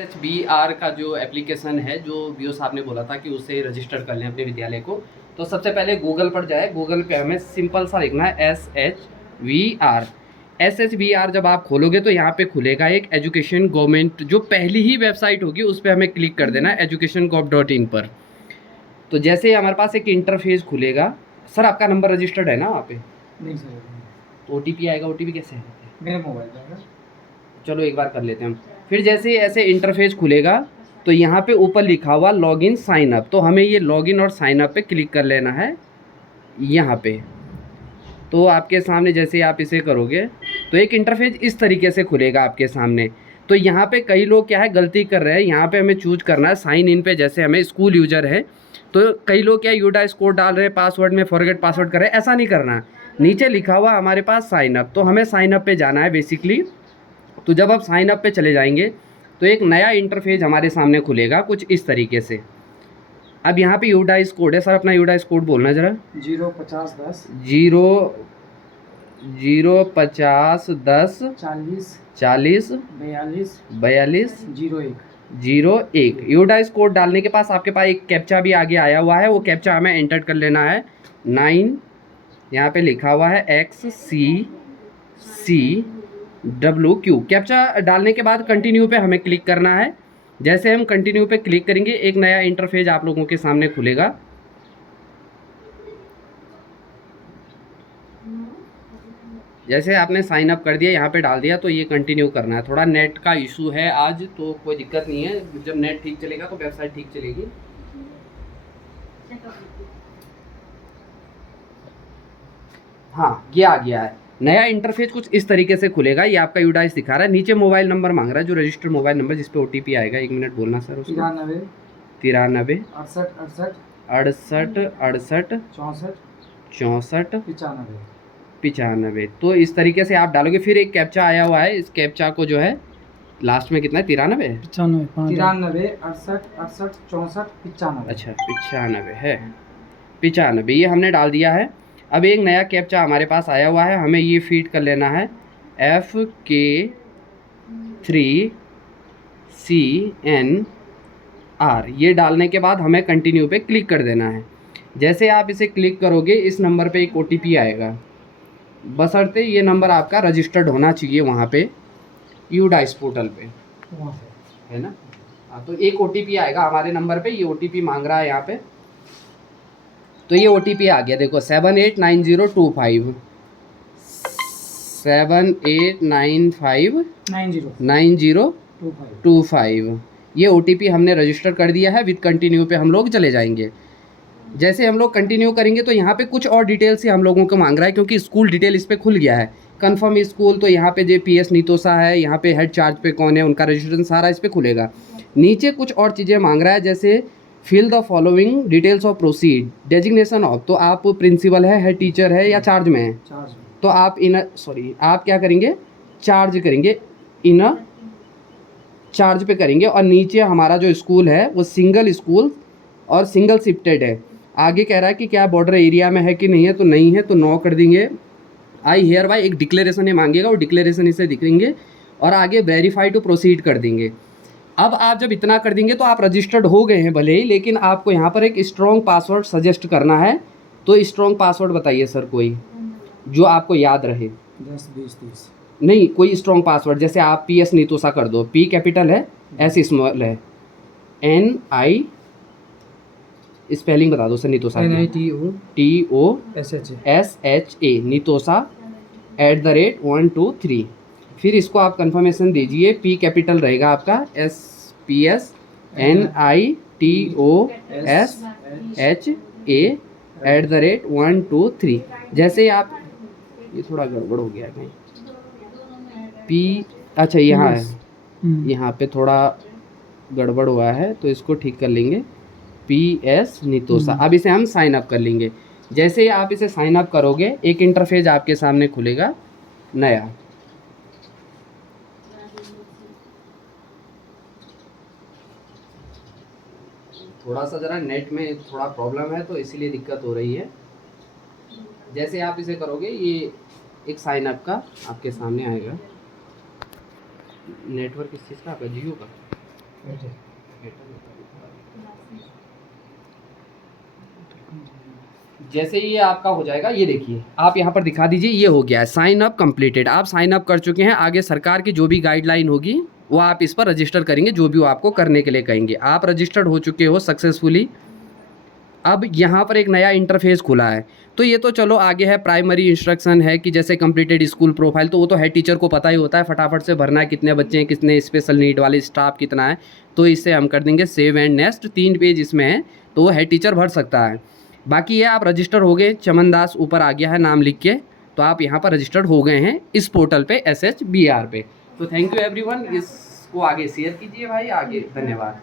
SHBR का जो application है, जो बीओ साहब ने बोला था कि उसे रजिस्टर कर लें अपने विद्यालय को, तो सबसे पहले गूगल पर जाए। गूगल पे हमें सिंपल सा लिखना है SHBR। SHBR जब आप खोलोगे तो यहाँ पे खुलेगा एक एजुकेशन गवर्नमेंट, जो पहली ही वेबसाइट होगी उस पर हमें क्लिक कर देना है education.gov.in पर। तो जैसे ही हमारे पास एक इंटरफेस खुलेगा, सर आपका नंबर रजिस्टर्ड है ना वहाँ पे? नहीं सर, तो OTP आएगा। OTP कैसे है? मेरा मोबाइल जाएगा। चलो एक बार कर लेते हैं हम। फिर जैसे ही ऐसे इंटरफेस खुलेगा तो यहाँ पे ऊपर लिखा हुआ लॉगिन साइन अप, तो हमें ये लॉगिन और साइन अप पे क्लिक कर लेना है यहाँ पे। तो आपके सामने जैसे ही आप इसे करोगे तो एक इंटरफेस इस तरीके से खुलेगा आपके सामने। तो यहाँ पे कई लोग क्या है गलती कर रहे हैं, यहाँ पे हमें चूज करना है साइन इन पे। जैसे हमें स्कूल यूजर है तो कई लोग क्या यूडाइस कोड डाल रहे हैं, पासवर्ड में फॉरगेट पासवर्ड कर रहे हैं। ऐसा नहीं करना। नीचे लिखा हुआ हमारे पास साइन अप, तो हमें साइन अप पे जाना है बेसिकली। तो जब आप साइन अप पे चले जाएंगे तो एक नया इंटरफेस हमारे सामने खुलेगा कुछ इस तरीके से। अब यहाँ पे यूडाइस कोड है। सर अपना यूडाइस कोड बोलना ज़रा। 05010 05010 40 42 01। यूडाइस कोड डालने के पास आपके पास एक कैप्चा भी आगे आया हुआ है, वो कैप्चा हमें एंटर कर लेना है। 9 यहाँ पे लिखा हुआ है XCCWQ। कैप्चा डालने के बाद कंटिन्यू पे हमें क्लिक करना है। जैसे हम कंटिन्यू पे क्लिक करेंगे एक नया इंटरफेस आप लोगों के सामने खुलेगा। जैसे आपने साइन अप कर दिया, यहाँ पे डाल दिया, तो ये कंटिन्यू करना है। थोड़ा नेट का इशू है आज, तो कोई दिक्कत नहीं है। जब नेट ठीक चलेगा तो वेबसाइट ठीक चलेगी। हाँ, ये आ गया है। नया इंटरफेस कुछ इस तरीके से खुलेगा। ये आपका यूडाइस दिखा रहा है। नीचे मोबाइल नंबर मांग रहा है, जो रजिस्टर्ड मोबाइल नंबर जिस पे OTP आएगा। 1 मिनट बोलना सर उसको। 93 93 68 68 64 64 95। 95। तो इस तरीके से आप डालोगे। फिर एक कैप्चा आया हुआ है, इस कैप्चा को जो है लास्ट में कितना है, 93 93 68 68 64 95। अच्छा 95 है, 95 ये हमने डाल दिया है। अब एक नया कैप्चा हमारे पास आया हुआ है, हमें ये फीड कर लेना है FK3CNR। ये डालने के बाद हमें कंटिन्यू पे क्लिक कर देना है। जैसे आप इसे क्लिक करोगे इस नंबर पे एक OTP आएगा, बशर्ते ये नंबर आपका रजिस्टर्ड होना चाहिए वहाँ पे यूडाइस पोर्टल पे, है ना। हाँ, तो एक OTP आएगा हमारे नंबर पे। ये OTP मांग रहा है यहाँ पे। तो ये OTP आ गया, देखो 789025 78959025। ये OTP हमने रजिस्टर कर दिया है। विद कंटिन्यू पे हम लोग चले जाएंगे। जैसे हम लोग कंटिन्यू करेंगे तो यहाँ पे कुछ और डिटेल से हम लोगों को मांग रहा है, क्योंकि स्कूल डिटेल इस पर खुल गया है। कन्फर्म स्कूल, तो यहाँ पे PS नीतोसा है, यहाँ पे हेड चार्ज पे कौन है, उनका रजिस्ट्रेशन सारा इस पर खुलेगा। नीचे कुछ और चीज़ें मांग रहा है, जैसे fill the following details of proceed, designation of. तो आप प्रिंसिपल है, हेड टीचर है, या चार्ज में है? तो आप आप क्या करेंगे, चार्ज करेंगे, इन चार्ज पे करेंगे। और नीचे हमारा जो स्कूल है वो सिंगल स्कूल और सिंगल शिफ्टेड है। आगे कह रहा है कि क्या बॉर्डर एरिया में है कि नहीं है, तो नहीं है तो नो कर देंगे। आई हेयर बाय एक डिक्लेरेशन ये मांगेगा, वो डिक्लेरेशन इसे दिखेंगे और आगे वेरीफाई टू प्रोसीड कर देंगे। अब आप जब इतना कर देंगे तो आप रजिस्टर्ड हो गए हैं भले ही, लेकिन आपको यहाँ पर एक स्ट्रॉन्ग पासवर्ड सजेस्ट करना है। तो स्ट्रॉन्ग पासवर्ड बताइए सर, कोई जो आपको याद रहे। 10 20 30 नहीं, कोई स्ट्रॉन्ग पासवर्ड। जैसे आप PS नीतोसा कर दो, P कैपिटल है, S स्मॉल है, NI स्पेलिंग बता दो सर नीतोसा TOSHA नीतोसा @123। फिर इसको आप कंफर्मेशन दीजिए। P कैपिटल रहेगा आपका, SPS NITOSHA @123। जैसे आप, ये थोड़ा गड़बड़ हो गया है कहीं, P अच्छा यहाँ है, यहाँ पे थोड़ा गड़बड़ हुआ है तो इसको ठीक कर लेंगे। PS नीतोसा। अब इसे हम साइन अप कर लेंगे। जैसे ही आप इसे साइन अप करोगे एक इंटरफेस आपके सामने खुलेगा नया। थोड़ा सा ज़रा नेट में थोड़ा प्रॉब्लम है तो इसीलिए दिक्कत हो रही है। जैसे आप इसे करोगे ये एक साइन अप का आपके सामने आएगा। नेटवर्क किस चीज़ का आपका, जियो का? जैसे ये आपका हो जाएगा, ये देखिए आप यहाँ पर दिखा दीजिए, ये हो गया है साइन अप कंप्लीटेड। आप साइन अप कर चुके हैं। आगे सरकार की जो भी गाइडलाइन होगी वो आप इस पर रजिस्टर करेंगे, जो भी वो आपको करने के लिए कहेंगे। आप रजिस्टर्ड हो चुके हो सक्सेसफुली। अब यहाँ पर एक नया इंटरफेस खुला है, तो ये तो चलो आगे है, प्राइमरी इंस्ट्रक्शन है कि जैसे कंप्लीटेड स्कूल प्रोफाइल, तो वो तो हेड टीचर को पता ही होता है, फटाफट से भरना है, कितने बच्चे हैं, कितने स्पेशल नीड वाले स्टाफ कितना है। तो इससे हम कर देंगे सेव एंड नेक्स्ट। 3 पेज इसमें है, तो वो हेड टीचर भर सकता है। बाकी ये आप रजिस्टर हो गए, चमन दास ऊपर आ गया है नाम लिख के, तो आप यहाँ पर रजिस्टर्ड हो गए हैं इस पोर्टल पे SHBR पे। तो थैंक यू एवरीवन, इसको आगे शेयर कीजिए भाई, आगे धन्यवाद।